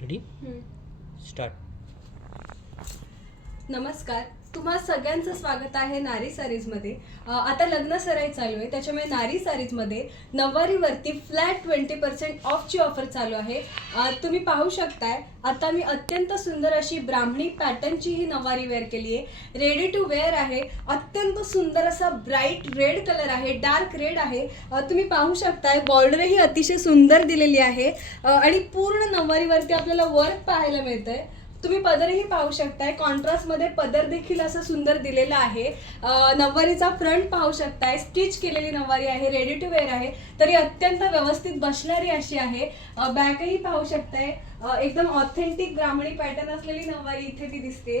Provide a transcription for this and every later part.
Ready start नमस्कार. तुम्हा सगळ्यांचं स्वागत आहे नारी सारीजमध्ये. आता लग्न सराई चालू आहे. त्याच्यामुळे नारी सारीजमध्ये नऊवारीवरती फ्लॅट ट्वेंटी पर्सेंट ऑफची ऑफर चालू आहे. तुम्ही पाहू शकताय आता मी अत्यंत सुंदर अशी ब्राह्मणी पॅटर्नची ही नऊवारी वेअर केली आहे. रेडी टू वेअर आहे. अत्यंत सुंदर असा ब्राईट रेड कलर आहे. डार्क रेड आहे. तुम्ही पाहू शकताय बॉर्डरही अतिशय सुंदर दिलेली आहे. आणि पूर्ण नऊवारीवरती आपल्याला वर्क पाहायला मिळतंय. तुम्ही पदरही पाहू शकताय. कॉन्ट्रास्टमध्ये पदर देखील असं सुंदर दिलेला आहे. नववारीचा नऊवारीचा फ्रंट पाहू शकताय. स्टिच केलेली नऊवारी आहे. रेडी टू वेअर आहे. तरी अत्यंत व्यवस्थित बसणारी अशी आहे. बॅकही पाहू शकताय. एकदम ऑथेंटिक ग्रामणी पॅटर्न असलेली नऊवारी इथे ती दिसते.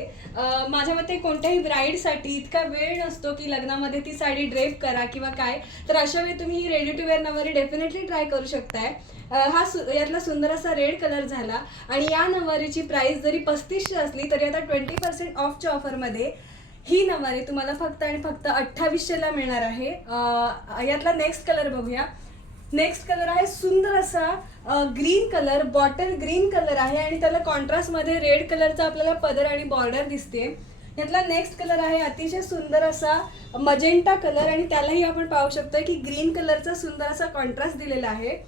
माझ्या मते कोणत्याही ब्राईडसाठी इतका वेळ नसतो की लग्नामध्ये ती साडी ड्रेप करा किंवा काय. तर अशा वेळी तुम्ही ही रेडी टू वेअर नववारी डेफिनेटली ट्राय करू शकताय. हा सु यातला सुंदर असा रेड कलर झाला. आणि या नववारीची प्राईस जरी पस्तीसशे असली तरी आता ट्वेंटी पर्सेंट ऑफच्या ऑफरमध्ये ही नवारी तुम्हाला फक्त आणि फक्त अठ्ठावीसशेला मिळणार आहे. यातला नेक्स्ट कलर बघूया. नेक्स्ट कलर आहे सुंदर असा green colour bottle green colour आहे आणि त्याला कॉन्ट्रास्टमध्ये रेड कलरचा आपल्याला पदर आणि बॉर्डर दिसते. यातला नेक्स्ट कलर आहे अतिशय सुंदर असा मजेंटा कलर आणि त्यालाही आपण पाहू शकतो की ग्रीन कलरचा सुंदर असा कॉन्ट्रास्ट दिलेला आहे.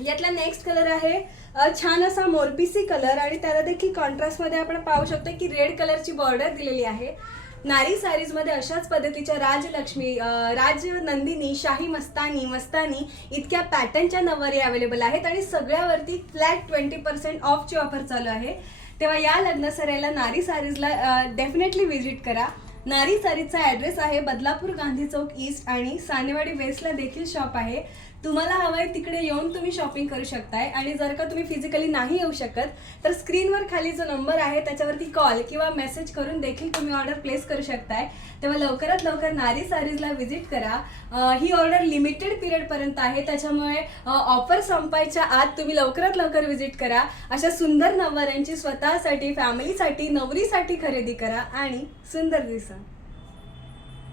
यातला नेक्स्ट कलर आहे छान असा मोरपिसी कलर आणि त्याला देखील कॉन्ट्रास्टमध्ये आपण पाहू शकतो की रेड कलरची बॉर्डर दिलेली आहे. नारी सारीजमध्ये अशाच पद्धतीच्या राजलक्ष्मी राज नंदिनी शाही मस्तानी मस्तानी इतक्या पॅटर्नच्या नववारी अवेलेबल आहेत आणि सगळ्यावरती फ्लॅट ट्वेंटी पर्सेंट ऑफची ऑफर चालू आहे. तेव्हा या लग्न सराईला नारी सारीजला डेफिनेटली व्हिजिट करा. नारी सारीजचा ॲड्रेस आहे बदलापूर गांधी चौक ईस्ट आणि सानेवाडी वेस्टला देखील शॉप आहे. तुम्हाला हवंय तिकडे येऊन तुम्ही शॉपिंग करू शकताय. आणि जर का तुम्ही फिजिकली नाही येऊ शकत तर स्क्रीनवर खाली जो नंबर आहे त्याच्यावरती कॉल किंवा मेसेज करून देखील तुम्ही ऑर्डर प्लेस करू शकताय. तेव्हा लवकरात लवकर नारी सारीजला व्हिजिट करा. ही ऑर्डर लिमिटेड पिरियडपर्यंत आहे. त्याच्यामुळे ऑफर संपायच्या आत तुम्ही लवकरात लवकर व्हिजिट करा. अशा सुंदर नववाऱ्यांची स्वतःसाठी फॅमिलीसाठी नवरीसाठी खरेदी करा. आणि सुंदर दिसा